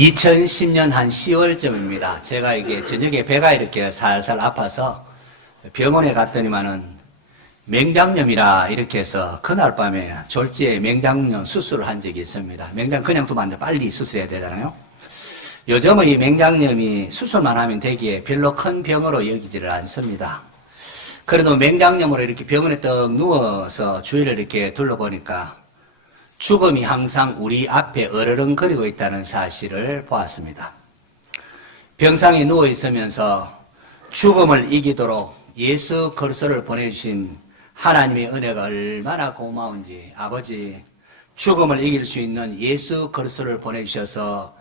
2010년 한 10월쯤입니다. 제가 이게 저녁에 배가 이렇게 살살 아파서 병원에 갔더니만은 맹장염이라 이렇게 해서 그날 밤에 졸지에 맹장염 수술을 한 적이 있습니다. 맹장 그냥 두면 안 돼. 빨리 수술해야 되잖아요. 요즘은 이 맹장염이 수술만 하면 되기에 별로 큰 병으로 여기지를 않습니다. 그래도 맹장염으로 이렇게 병원에 떡 누워서 주위를 이렇게 둘러보니까 죽음이 항상 우리 앞에 어르렁거리고 있다는 사실을 보았습니다. 병상에 누워 있으면서 죽음을 이기도록 예수 그리스도를 보내주신 하나님의 은혜가 얼마나 고마운지, 아버지 죽음을 이길 수 있는 예수 그리스도를 보내주셔서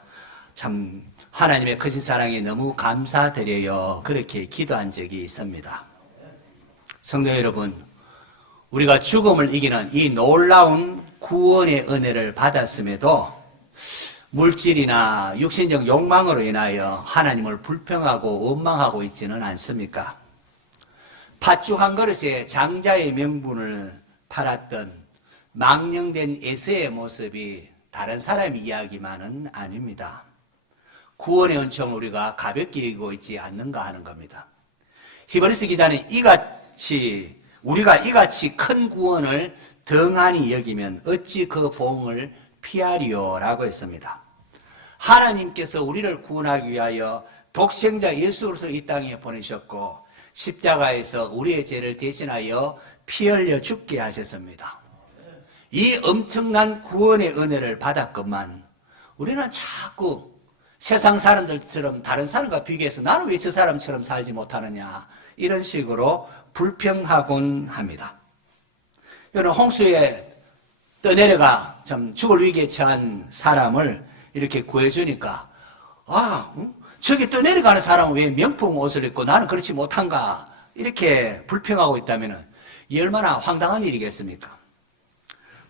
참 하나님의 크신 사랑에 너무 감사드려요. 그렇게 기도한 적이 있습니다. 성도 여러분, 우리가 죽음을 이기는 이 놀라운 구원의 은혜를 받았음에도 물질이나 육신적 욕망으로 인하여 하나님을 불평하고 원망하고 있지는 않습니까? 팥죽 한 그릇에 장자의 명분을 팔았던 망령된 에서의 모습이 다른 사람 이야기만은 아닙니다. 구원의 은총을 우리가 가볍게 여기고 있지 않는가 하는 겁니다. 히브리서 기자는 우리가 이같이 큰 구원을 덩하니 여기면 어찌 그 보응을 피하리요라고 했습니다. 하나님께서 우리를 구원하기 위하여 독생자 예수 그리스도를 이 땅에 보내셨고 십자가에서 우리의 죄를 대신하여 피 흘려 죽게 하셨습니다. 이 엄청난 구원의 은혜를 받았건만 우리는 자꾸 세상 사람들처럼 다른 사람과 비교해서 나는 왜 저 사람처럼 살지 못하느냐 이런 식으로 불평하곤 합니다. 여러분, 홍수에 떠내려가 좀 죽을 위기에 처한 사람을 이렇게 구해주니까 저기 떠내려가는 사람은 왜 명품 옷을 입고 나는 그렇지 못한가 이렇게 불평하고 있다면 이 얼마나 황당한 일이겠습니까?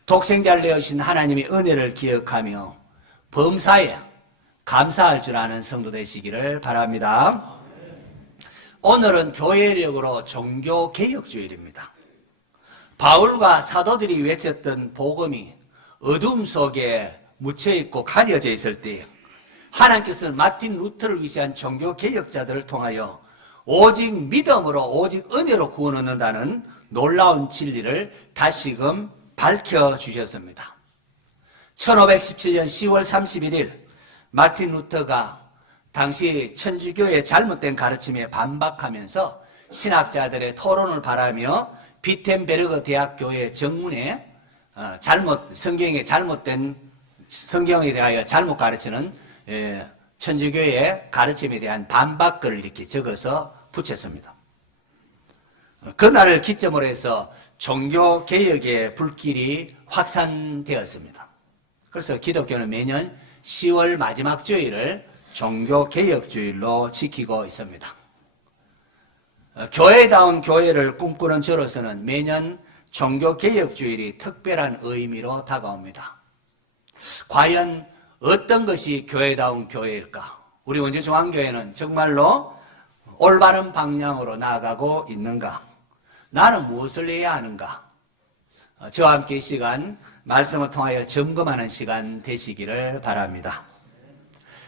독생자를 내어주신 하나님의 은혜를 기억하며 범사에 감사할 줄 아는 성도 되시기를 바랍니다. 오늘은 교회력으로 종교개혁주일입니다. 바울과 사도들이 외쳤던 복음이 어둠 속에 묻혀있고 가려져 있을 때 하나님께서는 마틴 루터를 위시한 종교개혁자들을 통하여 오직 믿음으로 오직 은혜로 구원 얻는다는 놀라운 진리를 다시금 밝혀주셨습니다. 1517년 10월 31일 마틴 루터가 당시 천주교의 잘못된 가르침에 반박하면서 신학자들의 토론을 바라며 비텐베르그 대학교의 정문에 성경에 대하여 잘못 가르치는 천주교의 가르침에 대한 반박글을 이렇게 적어서 붙였습니다. 그날을 기점으로 해서 종교개혁의 불길이 확산되었습니다. 그래서 기독교는 매년 10월 마지막 주일을 종교개혁주일로 지키고 있습니다. 교회다운 교회를 꿈꾸는 저로서는 매년 종교개혁주일이 특별한 의미로 다가옵니다. 과연 어떤 것이 교회다운 교회일까? 우리 원주중앙교회는 정말로 올바른 방향으로 나아가고 있는가? 나는 무엇을 해야 하는가? 저와 함께 이 시간 말씀을 통하여 점검하는 시간 되시기를 바랍니다.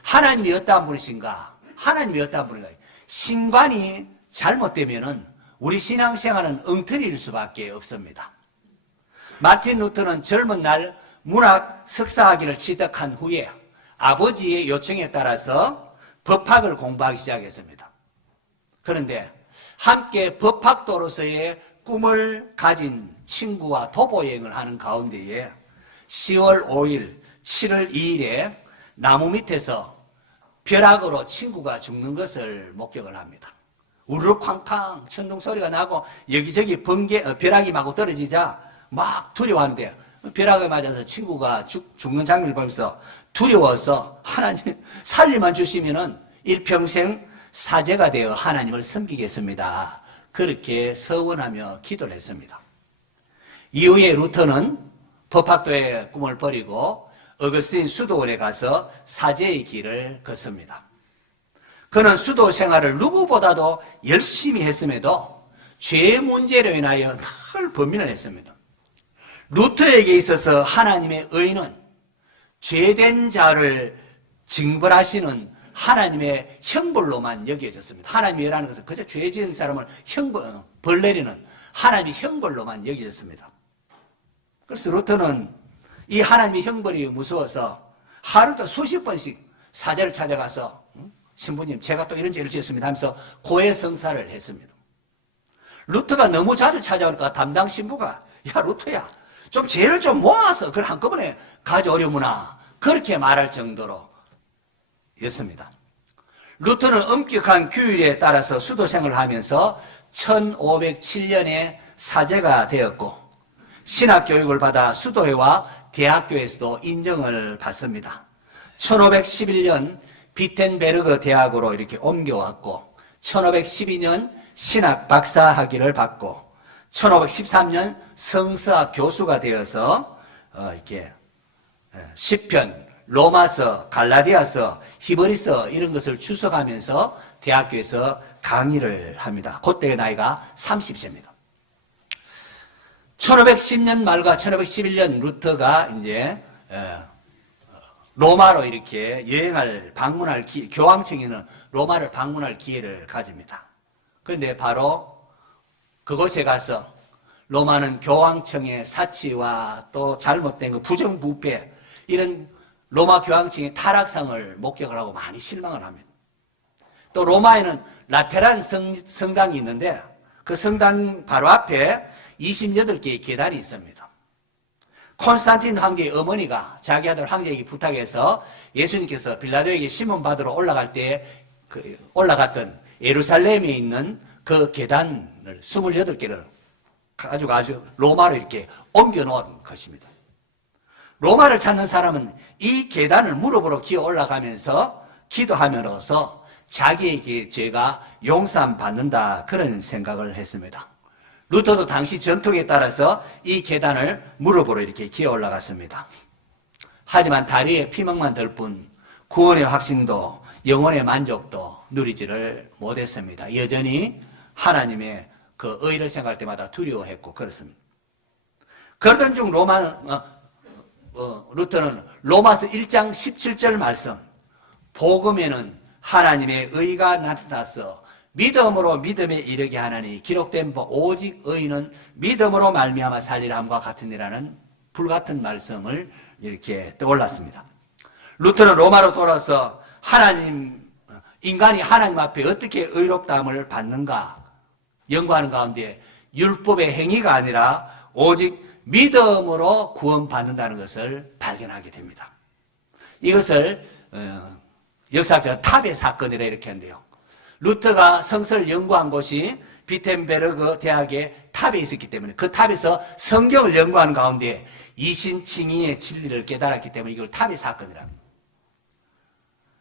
하나님이 어떠한 분이신가? 하나님이 어떠한 분인가? 신관이 잘못되면은 우리 신앙생활은 엉터리일 수밖에 없습니다. 마틴 루터는 젊은 날 문학 석사학위를 취득한 후에 아버지의 요청에 따라서 법학을 공부하기 시작했습니다. 그런데 함께 법학도로서의 꿈을 가진 친구와 도보여행을 하는 가운데에 10월 5일, 7월 2일에 나무 밑에서 벼락으로 친구가 죽는 것을 목격을 합니다. 우르르 쾅쾅 천둥 소리가 나고 여기저기 벼락이 마구 떨어지자 막 두려워하는데 벼락에 맞아서 친구가 죽는 장면을 보면서 두려워서 하나님 살리만 주시면은 일평생 사제가 되어 하나님을 섬기겠습니다. 그렇게 서원하며 기도를 했습니다. 이후에 루터는 법학도의 꿈을 버리고 어거스틴 수도원에 가서 사제의 길을 걷습니다. 그는 수도 생활을 누구보다도 열심히 했음에도 죄 문제로 인하여 늘 범민을 했습니다. 루터에게 있어서 하나님의 의는 죄된 자를 징벌하시는 하나님의 형벌로만 여겨졌습니다. 하나님의 일하는 것은 그저 죄 지은 사람을 벌 내리는 하나님의 형벌로만 여겨졌습니다. 그래서 루터는 이 하나님의 형벌이 무서워서 하루도 수십 번씩 사제를 찾아가서 신부님 제가 또 이런 죄를 지었습니다 하면서 고해성사를 했습니다. 루터가 너무 자주 찾아오니까 담당 신부가 야 루터야 좀 죄를 좀 모아서 그걸 한꺼번에 가져오려무나 그렇게 말할 정도로 였습니다. 루터는 엄격한 규율에 따라서 수도생활을 하면서 1507년에 사제가 되었고 신학교육을 받아 수도회와 대학교에서도 인정을 받습니다. 1511년 비텐베르그 대학으로 이렇게 옮겨왔고 1512년 신학 박사학위를 받고 1513년 성서학 교수가 되어서 이렇게 시편, 로마서, 갈라디아서, 히브리서 이런 것을 주석하면서 대학교에서 강의를 합니다. 그때의 나이가 30세입니다. 1510년 말과 1511년 루터가 이제 로마로 이렇게 방문할 교황청에는 로마를 방문할 기회를 가집니다. 그런데 바로 그곳에 가서 로마는 교황청의 사치와 또 잘못된 그 부정부패 이런 로마 교황청의 타락상을 목격을 하고 많이 실망을 합니다. 또 로마에는 라테란 성당이 있는데 그 성당 바로 앞에 28개의 계단이 있습니다. 콘스탄틴 황제의 어머니가 자기 아들 황제에게 부탁해서 예수님께서 빌라도에게 심은 받으러 올라갈 때 올라갔던 예루살렘에 있는 그 계단을 28개를 가지고 아주 로마로 이렇게 옮겨 놓은 것입니다. 로마를 찾는 사람은 이 계단을 무릎으로 기어 올라가면서 기도하면서 자기에게 죄가 용서함 받는다 그런 생각을 했습니다. 루터도 당시 전통에 따라서 이 계단을 무릎으로 이렇게 기어 올라갔습니다. 하지만 다리에 피멍만 들 뿐 구원의 확신도 영혼의 만족도 누리지를 못했습니다. 여전히 하나님의 그 의를 생각할 때마다 두려워했고 그렇습니다. 그러던 중 루터는 로마서 1장 17절 말씀 복음에는 하나님의 의가 나타나서 믿음으로 믿음에 이르게 하나니 기록된 바 오직 의인은 믿음으로 말미암아 살리라 함과 같으니라는 불같은 말씀을 이렇게 떠올랐습니다. 루터는 로마로 돌아서 인간이 하나님 앞에 어떻게 의롭다함을 받는가 연구하는 가운데 율법의 행위가 아니라 오직 믿음으로 구원받는다는 것을 발견하게 됩니다. 이것을 역사학자는 탑의 사건이라 이렇게 한대요. 루터가 성서를 연구한 곳이 비텐베르그 대학의 탑에 있었기 때문에 그 탑에서 성경을 연구하는 가운데 이신칭의의 진리를 깨달았기 때문에 이걸 탑의 사건이라고 합니다.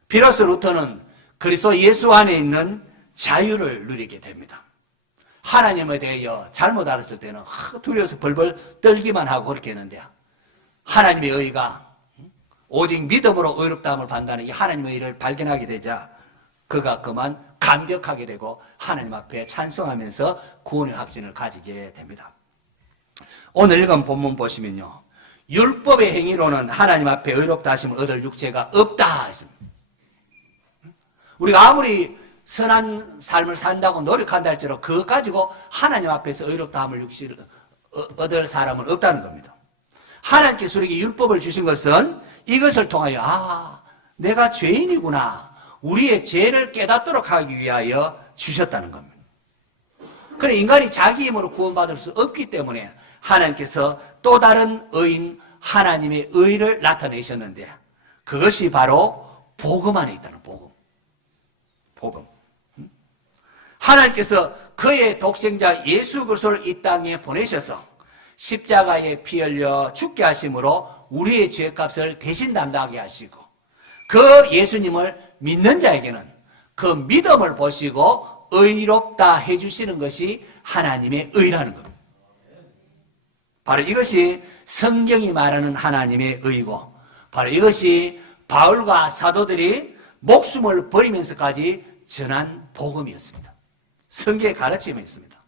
비로소 루터는 그리스도 예수 안에 있는 자유를 누리게 됩니다. 하나님에 대하여 잘못 알았을 때는 두려워서 벌벌 떨기만 하고 그렇게 했는데 하나님의 의가 오직 믿음으로 의롭다함을 받는다는 이 하나님의 의를 발견하게 되자 그가 그만 감격하게 되고 하나님 앞에 찬송하면서 구원의 확신을 가지게 됩니다. 오늘 읽은 본문 보시면요. 율법의 행위로는 하나님 앞에 의롭다 하심을 얻을 육체가 없다 했습니다. 우리가 아무리 선한 삶을 산다고 노력한다 할지라도 그것 가지고 하나님 앞에서 의롭다함을 얻을 사람은 없다는 겁니다. 하나님께서 우리에게 율법을 주신 것은 이것을 통하여 내가 죄인이구나 우리의 죄를 깨닫도록 하기 위하여 주셨다는 겁니다. 그래 인간이 자기 힘으로 구원받을 수 없기 때문에 하나님께서 또 다른 의인 하나님의 의를 나타내셨는데 그것이 바로 복음 안에 있다는 복음. 하나님께서 그의 독생자 예수 그리스도를 이 땅에 보내셔서 십자가에 피 흘려 죽게 하심으로 우리의 죄값을 대신 담당하게 하시고 그 예수님을 믿는 자에게는 그 믿음을 보시고 의롭다 해주시는 것이 하나님의 의라는 겁니다. 바로 이것이 성경이 말하는 하나님의 의고 바로 이것이 바울과 사도들이 목숨을 버리면서까지 전한 복음이었습니다. 성경의 가르침이 있습니다.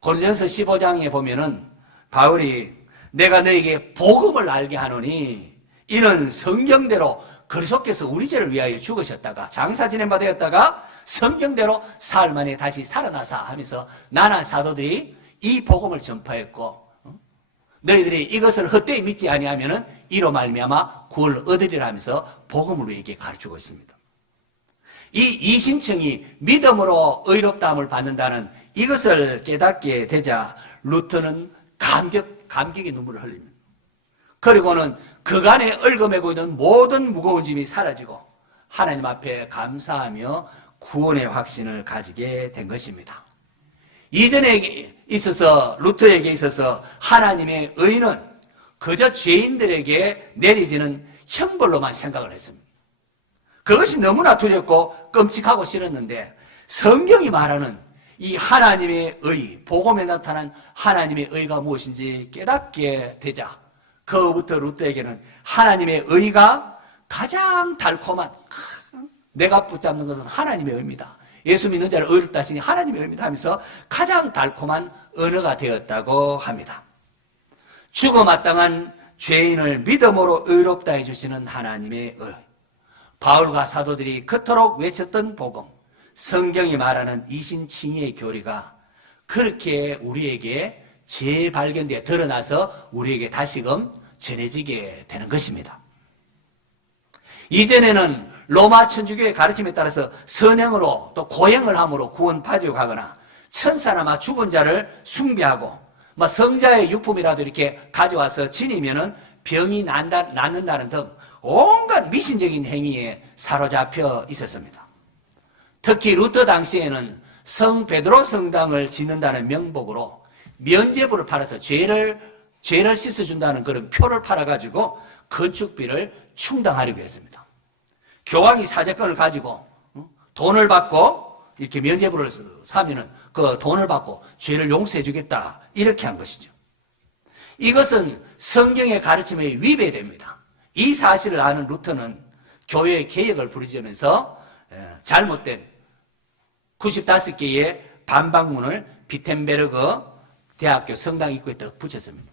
고린도전서 15장에 보면은 바울이 내가 너에게 복음을 알게 하노니 이는 성경대로 그리스도께서 우리 죄를 위하여 죽으셨다가 장사 지낸 바 되었다가 성경대로 사흘 만에 다시 살아나사 하면서 나나 사도들이 이 복음을 전파했고, 너희들이 이것을 헛되이 믿지 아니하면은 이로 말미암아 구원을 얻으리라 하면서 복음을 우리에게 가르치고 있습니다. 이 이신청이 믿음으로 의롭다함을 받는다는 이것을 깨닫게 되자 루터는 감격의 눈물을 흘립니다. 그리고는 그간에 얽어매고 있는 모든 무거운 짐이 사라지고 하나님 앞에 감사하며 구원의 확신을 가지게 된 것입니다. 이전에 있어서 루터에게 있어서 하나님의 의는 그저 죄인들에게 내리지는 형벌로만 생각을 했습니다. 그것이 너무나 두렵고 끔찍하고 싫었는데 성경이 말하는 이 하나님의 의, 복음에 나타난 하나님의 의가 무엇인지 깨닫게 되자 그부터 루터에게는 하나님의 의가 가장 달콤한, 내가 붙잡는 것은 하나님의 의입니다. 예수 믿는 자를 의롭다 하시니 하나님의 의입니다 하면서 가장 달콤한 언어가 되었다고 합니다. 죽어마땅한 죄인을 믿음으로 의롭다 해주시는 하나님의 의, 바울과 사도들이 그토록 외쳤던 복음, 성경이 말하는 이신칭의의 교리가 그렇게 우리에게 재발견되어 드러나서 우리에게 다시금 전해지게 되는 것입니다. 이전에는 로마 천주교의 가르침에 따라서 선행으로 또 고행을 함으로 구원받으려고 하거나 천사나 죽은 자를 숭배하고 성자의 유품이라도 이렇게 가져와서 지니면은 병이 낫는다는 등 온갖 미신적인 행위에 사로잡혀 있었습니다. 특히 루터 당시에는 성 베드로 성당을 짓는다는 명목으로 면죄부를 팔아서 죄를 씻어준다는 그런 표를 팔아가지고 건축비를 충당하려고 했습니다. 교황이 사제권을 가지고 돈을 받고 이렇게 면죄부를 사면은 그 돈을 받고 죄를 용서해주겠다 이렇게 한 것이죠. 이것은 성경의 가르침에 위배됩니다. 이 사실을 아는 루터는 교회의 개혁을 부르짖으면서 잘못된 95개의 반박문을 비텐베르그 대학교 성당 입구에 딱 붙였습니다.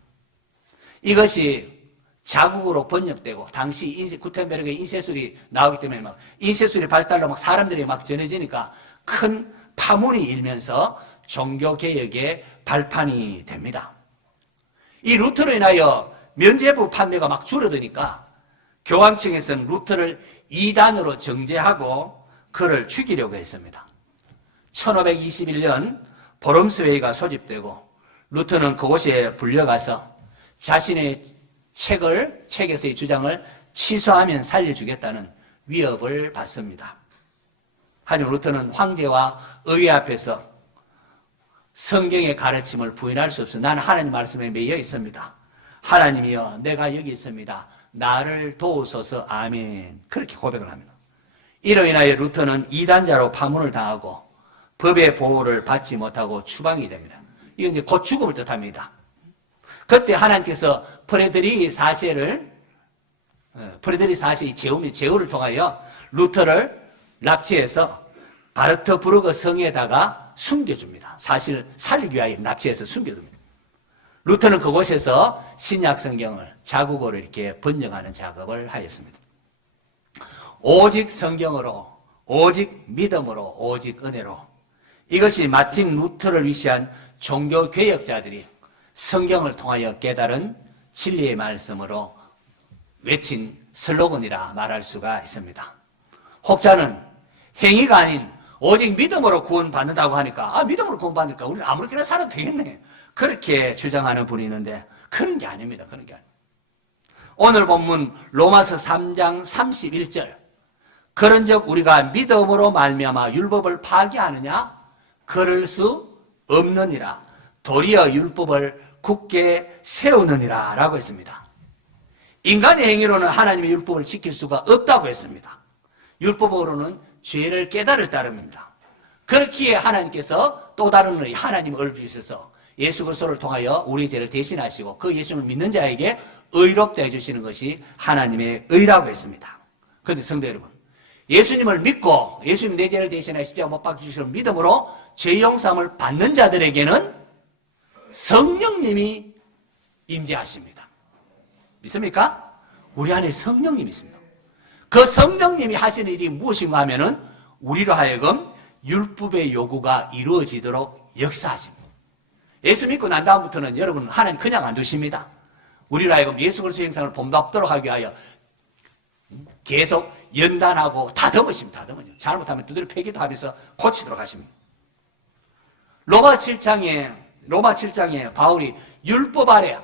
이것이 자국어로 번역되고 당시 구텐베르그의 인쇄술이 나오기 때문에 인쇄술의 발달로 사람들이 전해지니까 큰 파문이 일면서 종교개혁의 발판이 됩니다. 이 루터로 인하여 면죄부 판매가 줄어드니까 교황청에서는 루터를 이단으로 정죄하고 그를 죽이려고 했습니다. 1521년 보름스 회의가 소집되고 루터는 그곳에 불려가서 자신의 책에서의 주장을 취소하면 살려주겠다는 위협을 받습니다. 하지만 루터는 황제와 의회 앞에서 성경의 가르침을 부인할 수 없어 나는 하나님 말씀에 매여 있습니다. 하나님이여 내가 여기 있습니다. 나를 도우소서 아멘. 그렇게 고백을 합니다. 이로 인하여 루터는 이단자로 파문을 당하고 법의 보호를 받지 못하고 추방이 됩니다. 이건 이제 곧 죽음을 뜻합니다. 그때 하나님께서 프레드리 4세의 제후를 통하여 루터를 납치해서 바르트부르크 성에다가 숨겨줍니다. 사실 살리기 위하여 납치해서 숨겨둡니다. 루터는 그곳에서 신약 성경을 자국어로 이렇게 번역하는 작업을 하였습니다. 오직 성경으로, 오직 믿음으로, 오직 은혜로. 이것이 마틴 루터를 위시한 종교개혁자들이 성경을 통하여 깨달은 진리의 말씀으로 외친 슬로건이라 말할 수가 있습니다. 혹자는 행위가 아닌 오직 믿음으로 구원받는다고 하니까 믿음으로 구원받으니까 우리는 아무렇게나 살아도 되겠네. 그렇게 주장하는 분이 있는데 그런 게 아닙니다. 그런 게 아닙니다. 오늘 본문 로마서 3장 31절 그런즉 우리가 믿음으로 말미암아 율법을 파기하느냐? 그럴 수 없느니라. 도리어 율법을 굳게 세우느니라 라고 했습니다. 인간의 행위로는 하나님의 율법을 지킬 수가 없다고 했습니다. 율법으로는 죄를 깨달을 따름입니다. 그렇기에 하나님께서 또 다른 의 하나님을 주셔서 예수 그리스도를 통하여 우리의 죄를 대신하시고 그 예수를 믿는 자에게 의롭다 해주시는 것이 하나님의 의라고 했습니다. 그런데 성도 여러분, 예수님을 믿고 예수님 내 죄를 대신하여 십자가 못 박히시는 믿음으로 죄 용서함을 받는 자들에게는 성령님이 임재하십니다. 믿습니까? 우리 안에 성령님이 있습니다. 그 성령님이 하시는 일이 무엇인가 하면은 우리로 하여금 율법의 요구가 이루어지도록 역사하십니다. 예수 믿고 난 다음부터는 여러분 하나님 그냥 안 두십니다. 우리로 하여금 예수 그리스도의 형상을 본받도록 하기 위하여 계속 연단하고 다듬으십니다. 다듬으십니다. 잘못하면 두드려 패기도 하면서 고치도록 하십니다. 로마 7장에 바울이 율법 아래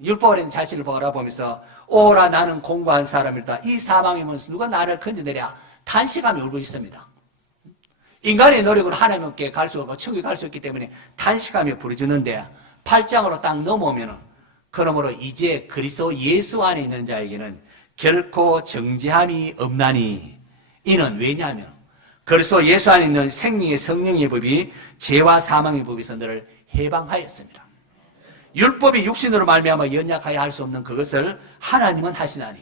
있는 자신을 바라보면서 오라 나는 공고한 사람이다. 이 사망의 문에서 누가 나를 건져내랴 탄식하며 울고 있습니다. 인간의 노력으로 하나님께 갈 수 없고 천국에 갈 수 없기 때문에 탄식하며 부르짖는데 8장으로 딱 넘어오면 그러므로 이제 그리스도 예수 안에 있는 자에게는 결코 정죄함이 없나니 이는 왜냐하면 그리스도 예수 안에 있는 생명의 성령의 법이 죄와 사망의 법에서 너를 해방하였습니다. 율법이 육신으로 말미암아 연약하여 할 수 없는 그것을 하나님은 하시나니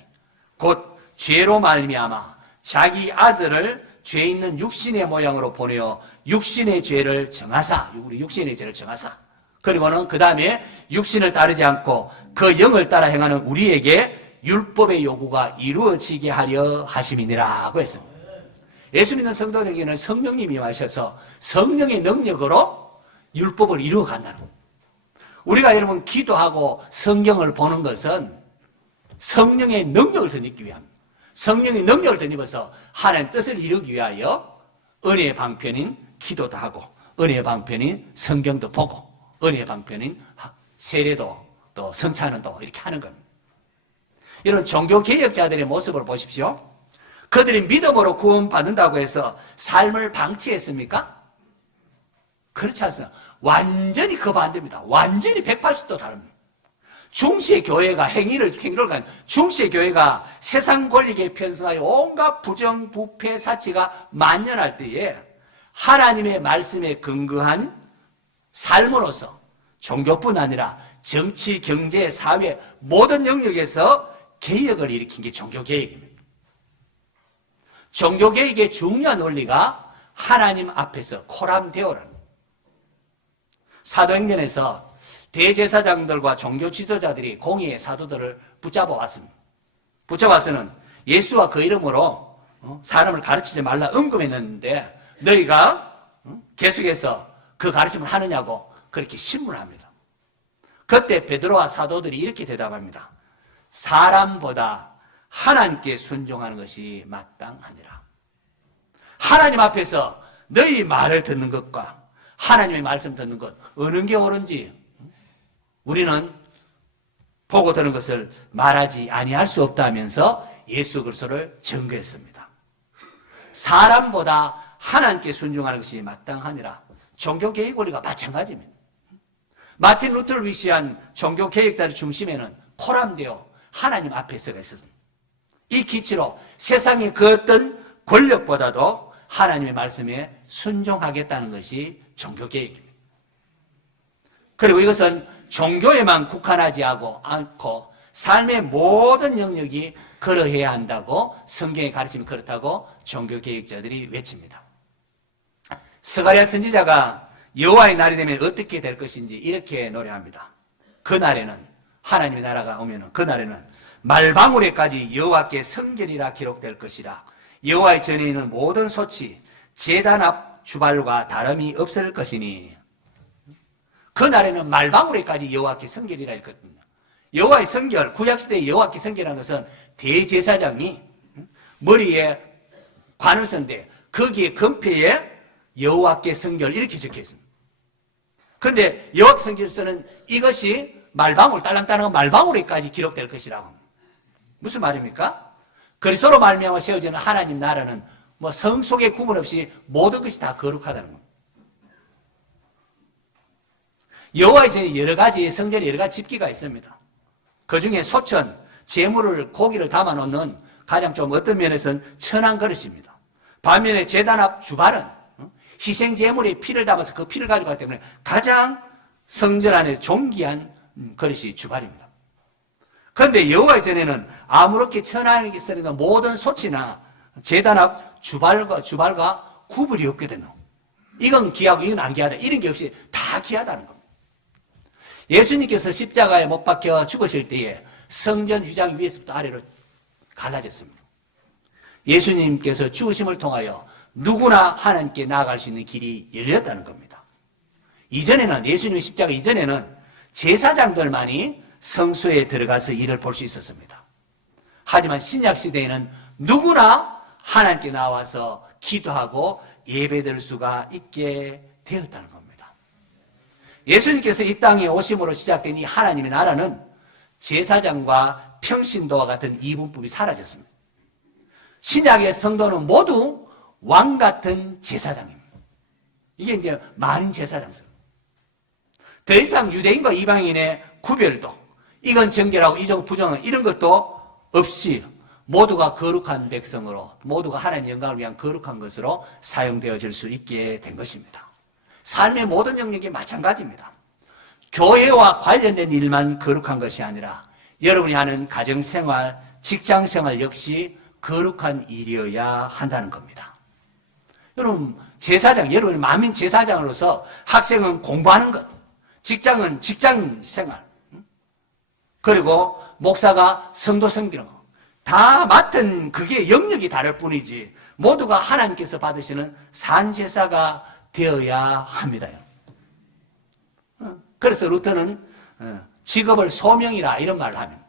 곧 죄로 말미암아 자기 아들을 죄 있는 육신의 모양으로 보내어 육신의 죄를 정하사 우리 육신의 죄를 정하사 그리고는 그 다음에 육신을 따르지 않고 그 영을 따라 행하는 우리에게 율법의 요구가 이루어지게 하려 하심이니라고 했습니다. 예수 믿는 성도들에게는 성령님이 임하셔서 성령의 능력으로 율법을 이루어간다는 겁니다. 우리가 여러분 기도하고 성경을 보는 것은 성령의 능력을 더 입기 위함입니다. 성령의 능력을 더 입어서 하나님의 뜻을 이루기 위하여 은혜의 방편인 기도도 하고 은혜의 방편인 성경도 보고 은혜의 방편인 세례도 또 성찬은도 이렇게 하는 겁니다. 이런 종교개혁자들의 모습을 보십시오. 그들이 믿음으로 구원받는다고 해서 삶을 방치했습니까? 그렇지 않습니다. 완전히 그 반대입니다. 완전히 180도 다릅니다. 중시의 교회가 행위를 간 중시의 교회가 세상 권리에 편승하여 온갖 부정, 부패, 사치가 만연할 때에 하나님의 말씀에 근거한 삶으로서 종교뿐 아니라 정치, 경제, 사회 모든 영역에서 개혁을 일으킨 게 종교개혁입니다. 종교개혁의 중요한 원리가 하나님 앞에서 코람데오라는 사도행전에서 대제사장들과 종교 지도자들이 공의의 사도들을 붙잡아 왔습니다. 붙잡아서는 예수와 그 이름으로 사람을 가르치지 말라 음금했는데 너희가 계속해서 그 가르침을 하느냐고 그렇게 신문합니다. 그때 베드로와 사도들이 이렇게 대답합니다. 사람보다 하나님께 순종하는 것이 마땅하니라. 하나님 앞에서 너희 말을 듣는 것과 하나님의 말씀 듣는 것 어느 게 옳은지 우리는 보고 들은 것을 말하지 아니할 수 없다면서 예수 그리스도를 증거했습니다. 사람보다 하나님께 순종하는 것이 마땅하니라. 종교개혁 원리가 마찬가지입니다. 마틴 루터를 위시한 종교개혁자의 중심에는 코람데오 하나님 앞에 서가 있었습니다. 이 기치로 세상의 그 어떤 권력보다도 하나님의 말씀에 순종하겠다는 것이 종교개혁입니다. 그리고 이것은 종교에만 국한하지 않고 삶의 모든 영역이 그러해야 한다고 성경의 가르침이 그렇다고 종교개혁자들이 외칩니다. 스가랴 선지자가 여호와의 날이 되면 어떻게 될 것인지 이렇게 노래합니다. 그날에는 하나님의 나라가 오면 그날에는 말방울에까지 여호와께 성결이라 기록될 것이라. 여호와의 전에 있는 모든 소치 제단 앞 주발과 다름이 없을 것이니 그날에는 말방울에까지 여호와께 성결이라 했거든요. 여호와의 성결, 구약시대의 여호와께 성결한 것은 대제사장이 머리에 관을 쓴데 거기에 금패에 여호와께 성결 이렇게 적혀 있습니다. 그런데 여호와께 성결서는 이것이 말방울 딸랑딸랑한 말방울에까지 기록될 것이라고. 무슨 말입니까? 그리스도로 말미암아 세워지는 하나님 나라는 뭐 성속의 구분 없이 모든 것이 다 거룩하다는 겁니다. 여호와의 전에 여러 가지 성전에 여러 가지 집기가 있습니다. 그 중에 소천, 재물을 고기를 담아 놓는 가장 좀 어떤 면에서는 천한 그릇입니다. 반면에 제단 앞 주발은 희생 제물의 피를 담아서 그 피를 가져가기 때문에 가장 성전 안에 존귀한 그릇이 주발입니다. 그런데 여호와의 전에는 아무렇게 천하게 쓰는 모든 소치나 제단 앞 주발과 구분이 없게 되는 겁니다. 이건 귀하고 이건 안 귀하다 이런 게 없이 다 귀하다는 겁니다. 예수님께서 십자가에 못 박혀 죽으실 때에 성전 휘장 위에서부터 아래로 갈라졌습니다. 예수님께서 죽으심을 통하여 누구나 하나님께 나아갈 수 있는 길이 열렸다는 겁니다. 이전에는, 예수님의 십자가 이전에는 제사장들만이 성소에 들어가서 일을 볼 수 있었습니다. 하지만 신약 시대에는 누구나 하나님께 나와서 기도하고 예배드릴 수가 있게 되었다는 겁니다. 예수님께서 이 땅에 오심으로 시작된 이 하나님의 나라는 제사장과 평신도와 같은 이분법이 사라졌습니다. 신약의 성도는 모두 왕 같은 제사장입니다. 이게 이제 만인 제사장입니다. 더 이상 유대인과 이방인의 구별도, 이건 정결하고 이건 부정은 이런 것도 없이 모두가 거룩한 백성으로, 모두가 하나님의 영광을 위한 거룩한 것으로 사용되어질 수 있게 된 것입니다. 삶의 모든 영역이 마찬가지입니다. 교회와 관련된 일만 거룩한 것이 아니라 여러분이 하는 가정생활, 직장생활 역시 거룩한 일이어야 한다는 겁니다. 여러분, 제사장, 여러분 만민 제사장으로서 학생은 공부하는 것, 직장은 직장생활, 그리고 목사가 성도 섬기는 것, 다 맡은 그게 영역이 다를 뿐이지 모두가 하나님께서 받으시는 산제사가 되어야 합니다. 그래서 루터는 직업을 소명이라 이런 말을 하면,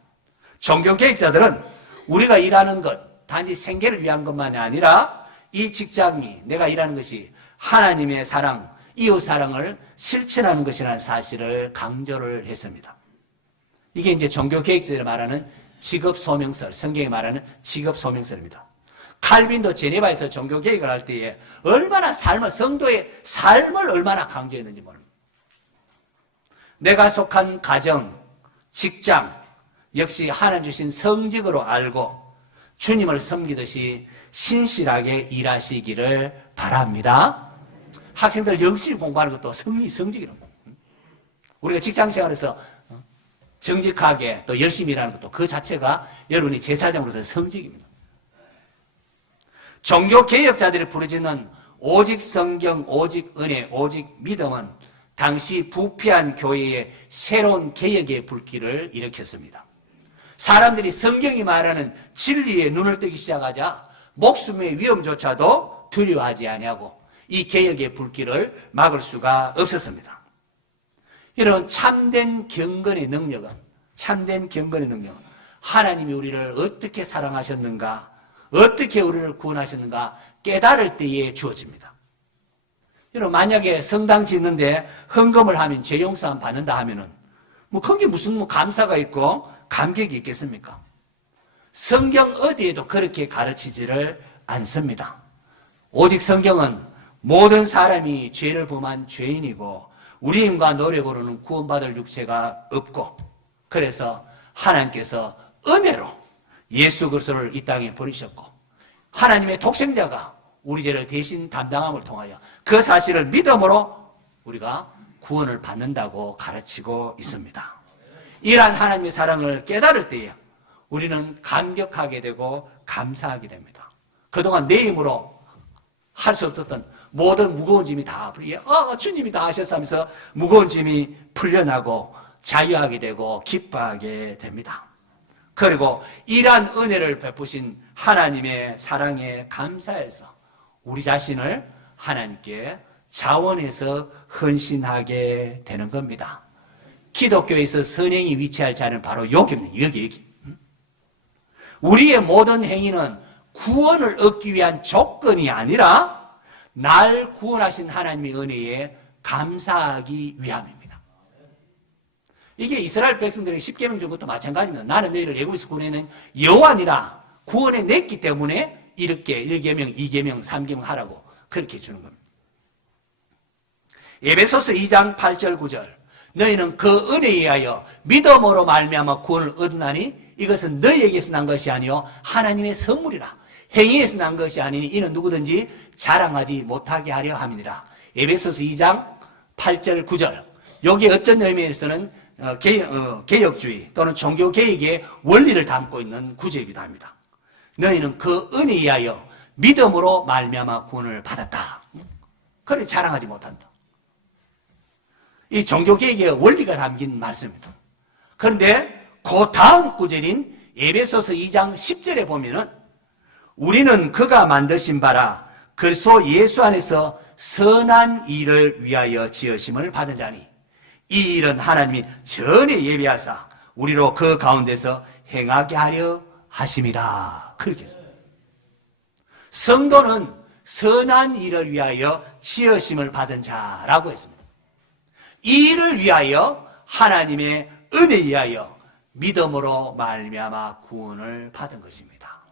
종교개혁자들은 우리가 일하는 것 단지 생계를 위한 것만이 아니라 이 직장이, 내가 일하는 것이 하나님의 사랑, 이웃사랑을 실천하는 것이라는 사실을 강조를 했습니다. 이게 이제 종교개혁자들이 말하는 직업소명설, 성경이 말하는 직업소명설입니다. 칼빈도 제네바에서 종교개혁을 할 때에 얼마나 성도의 삶을 얼마나 강조했는지 모릅니다. 내가 속한 가정, 직장 역시 하나님 주신 성직으로 알고 주님을 섬기듯이 신실하게 일하시기를 바랍니다. 학생들 열심히 공부하는 것도 성직이라고. 우리가 직장생활에서 정직하게 또 열심히 일하는 것도 그 자체가 여러분이 제사장으로서의 성직입니다. 종교개혁자들이 부르짖는 오직 성경, 오직 은혜, 오직 믿음은 당시 부패한 교회의 새로운 개혁의 불길을 일으켰습니다. 사람들이 성경이 말하는 진리에 눈을 뜨기 시작하자 목숨의 위험조차도 두려워하지 아니하고 이 개혁의 불길을 막을 수가 없었습니다. 이런 참된 경건의 능력은 하나님이 우리를 어떻게 사랑하셨는가, 어떻게 우리를 구원하셨는가 깨달을 때에 주어집니다. 여러분, 만약에 성당 짓는데 헌금을 하면 죄 용서함 받는다 하면은 거기 무슨 감사가 있고 감격이 있겠습니까? 성경 어디에도 그렇게 가르치지를 않습니다. 오직 성경은 모든 사람이 죄를 범한 죄인이고 우리 힘과 노력으로는 구원받을 육체가 없고, 그래서 하나님께서 은혜로 예수 그리스도를 이 땅에 보내셨고 하나님의 독생자가 우리 죄를 대신 담당함을 통하여 그 사실을 믿음으로 우리가 구원을 받는다고 가르치고 있습니다. 이러한 하나님의 사랑을 깨달을 때에 우리는 감격하게 되고 감사하게 됩니다. 그동안 내 힘으로 할 수 없었던 모든 무거운 짐이 다 풀리게, 주님이 다 하셨으면서 무거운 짐이 풀려나고 자유하게 되고 기뻐하게 됩니다. 그리고 이러한 은혜를 베푸신 하나님의 사랑에 감사해서 우리 자신을 하나님께 자원해서 헌신하게 되는 겁니다. 기독교에서 선행이 위치할 자는 바로 여기입니다. 여기. 우리의 모든 행위는 구원을 얻기 위한 조건이 아니라 날 구원하신 하나님의 은혜에 감사하기 위함입니다. 이게 이스라엘 백성들에게 십계명 준 것도 마찬가지입니다. 나는 너희를 애굽에서 구원해낸 여호와니라 구원해냈기 때문에 이렇게 1계명, 2계명, 3계명 하라고 그렇게 주는 겁니다. 에베소서 2장 8절 9절, 너희는 그 은혜에 의하여 믿음으로 말미암아 구원을 얻으나니 이것은 너희에게서 난 것이 아니요 하나님의 선물이라. 행위에서 난 것이 아니니 이는 누구든지 자랑하지 못하게 하려 함이니라. 에베소서 2장 8절 9절. 여기 어떤 의미에서는 개혁주의 또는 종교개혁의 원리를 담고 있는 구절이기도 합니다. 너희는 그 은혜에 의하여 믿음으로 말미암아 구원을 받았다. 그래 자랑하지 못한다. 이 종교개혁의 원리가 담긴 말씀입니다. 그런데 그 다음 구절인 에베소서 2장 10절에 보면은 우리는 그가 만드신 바라 그리스도 예수 안에서 선한 일을 위하여 지으심을 받은 자니 이 일은 하나님이 전에 예비하사 우리로 그 가운데서 행하게 하려 하심이라. 그렇게 했습니다. 성도는 선한 일을 위하여 지으심을 받은 자라고 했습니다. 이 일을 위하여 하나님의 은혜에 의하여 믿음으로 말미암아 구원을 받은 것입니다.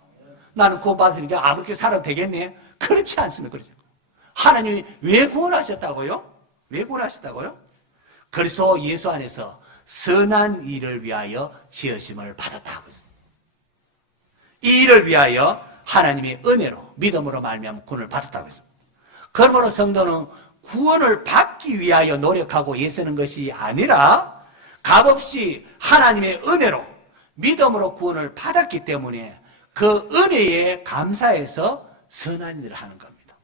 나는 구원 받으니까 아무렇게 살아도 되겠네? 그렇지 않습니다. 그렇죠? 하나님이 왜 구원하셨다고요? 왜 구원하셨다고요? 그리스도 예수 안에서 선한 일을 위하여 지으심을 받았다고 했습니다. 이 일을 위하여 하나님의 은혜로 믿음으로 말미암아 구원을 받았다고 했습니다. 그러므로 성도는 구원을 받기 위하여 노력하고 애쓰는 것이 아니라 값없이 하나님의 은혜로 믿음으로 구원을 받았기 때문에 그 은혜에 감사해서 선한 일을 하는 겁니다.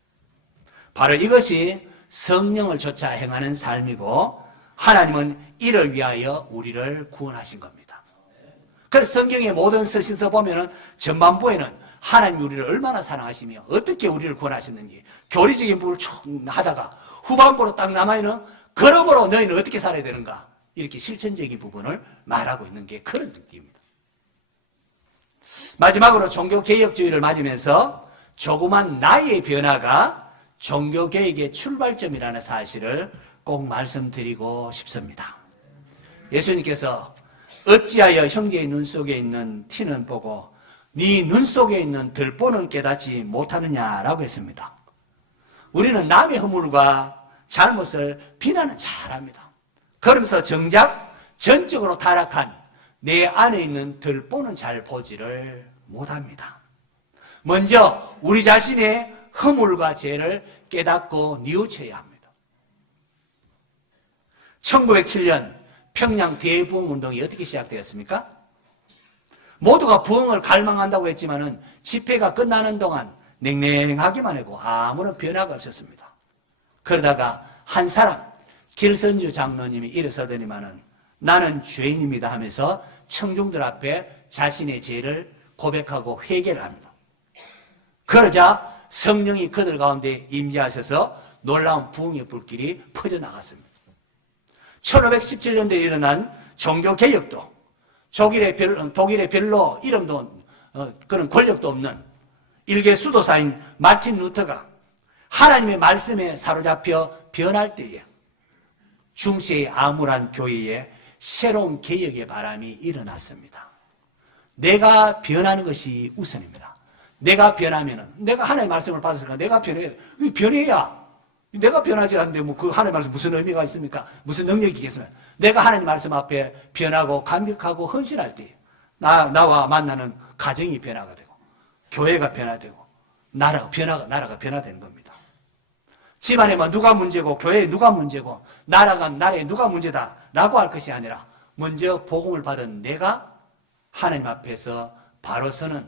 바로 이것이 성령을 쫓아 행하는 삶이고 하나님은 이를 위하여 우리를 구원하신 겁니다. 그래서 성경의 모든 서신서 보면은 전반부에는 하나님이 우리를 얼마나 사랑하시며 어떻게 우리를 구원하셨는지 교리적인 부분을 쭉 하다가 후반부로 딱 남아있는 그러므로 너희는 어떻게 살아야 되는가 이렇게 실천적인 부분을 말하고 있는 게 그런 느낌입니다. 마지막으로 종교개혁주의를 맞으면서 조그만 나의 변화가 종교개혁의 출발점이라는 사실을 꼭 말씀드리고 싶습니다. 예수님께서 어찌하여 형제의 눈 속에 있는 티는 보고 네 눈 속에 있는 들보는 깨닫지 못하느냐라고 했습니다. 우리는 남의 허물과 잘못을 비난은 잘합니다. 그러면서 정작 전적으로 타락한 내 안에 있는 들보는 잘 보지를 못합니다. 먼저 우리 자신의 허물과 죄를 깨닫고 뉘우쳐야 합니다. 1907년 평양 대부흥운동이 어떻게 시작되었습니까? 모두가 부흥을 갈망한다고 했지만은 집회가 끝나는 동안 냉랭하기만 하고 아무런 변화가 없었습니다. 그러다가 한 사람 길선주 장로님이 일어서더니만은 나는 죄인입니다 하면서 청중들 앞에 자신의 죄를 고백하고 회개를 합니다. 그러자 성령이 그들 가운데 임재하셔서 놀라운 부흥의 불길이 퍼져나갔습니다. 1517년도에 일어난 종교개혁도 독일에 별로 이름도 그런 권력도 없는 일개 수도사인 마틴 루터가 하나님의 말씀에 사로잡혀 변할 때에 중세의 암울한 교회에 새로운 개혁의 바람이 일어났습니다. 내가 변하는 것이 우선입니다. 내가 변하면은 내가 하나님의 말씀을 받았으니까 내가 변해야 내가 변하지 않는데 뭐 그 하나님의 말씀 무슨 의미가 있습니까? 무슨 능력이 있겠습니까? 내가 하나님 말씀 앞에 변하고 감격하고 헌신할 때 나와 만나는 가정이 변화가 되고 교회가 변화되고 나라가 변화되는 겁니다. 집안에 뭐 누가 문제고 교회에 누가 문제고 나라에 누가 문제다라고 할 것이 아니라 먼저 복음을 받은 내가 하나님 앞에서 바로 서는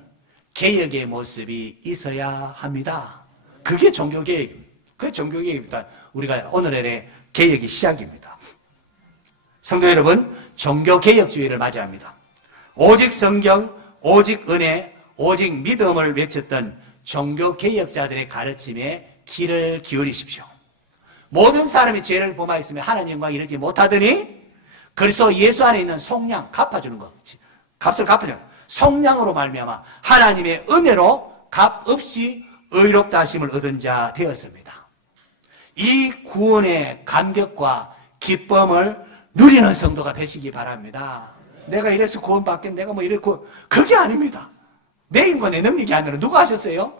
개혁의 모습이 있어야 합니다. 그게 종교개혁입니다. 그게 종교개혁입니다. 우리가 오늘의 개혁의 시작입니다. 성도 여러분, 종교개혁주의를 맞이합니다. 오직 성경, 오직 은혜, 오직 믿음을 외쳤던 종교개혁자들의 가르침에 귀를 기울이십시오. 모든 사람이 죄를 범하였으며 하나님 영광 이르지 못하더니 그리스도 예수 안에 있는 속량 갚아주는 것, 값을 갚으려는 속량으로 말미암아 하나님의 은혜로 값 없이 의롭다 하심을 얻은 자 되었습니다. 이 구원의 감격과 기쁨을 누리는 성도가 되시기 바랍니다. 내가 이래서 구원받겠네, 내가 뭐 이랬고, 그게 아닙니다. 내 힘과 내 능력이 아니라 누가 하셨어요?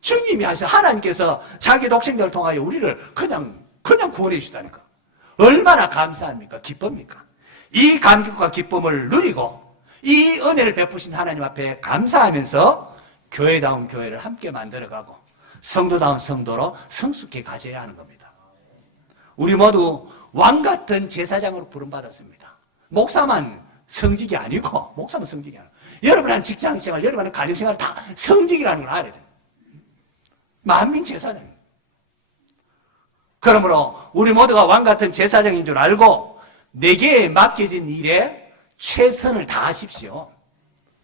주님이 하셔. 하나님께서 자기 독생자를 통하여 우리를 그냥 구원해 주시다니까. 얼마나 감사합니까? 기쁩니까? 이 감격과 기쁨을 누리고 이 은혜를 베푸신 하나님 앞에 감사하면서 교회다운 교회를 함께 만들어가고 성도다운 성도로 성숙해 가져야 하는 겁니다. 우리 모두 왕같은 제사장으로 부름받았습니다. 목사만 성직이 아니고, 목사만 성직이 아니고, 여러분의 직장생활, 여러분의 가정생활 다 성직이라는 걸 알아야 돼요. 만민 제사장. 그러므로 우리 모두가 왕같은 제사장인 줄 알고 내게 맡겨진 일에 최선을 다하십시오.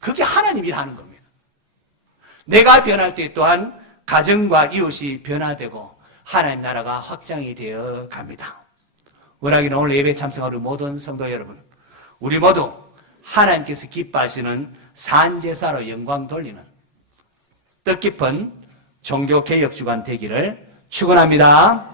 그게 하나님이 하는 겁니다. 내가 변할 때 또한 가정과 이웃이 변화되고 하나님 나라가 확장이 되어 갑니다. 원하기는 오늘 예배 참석하는 모든 성도 여러분, 우리 모두 하나님께서 기뻐하시는 산제사로 영광 돌리는 뜻깊은 종교개혁 주간 되기를 축원합니다.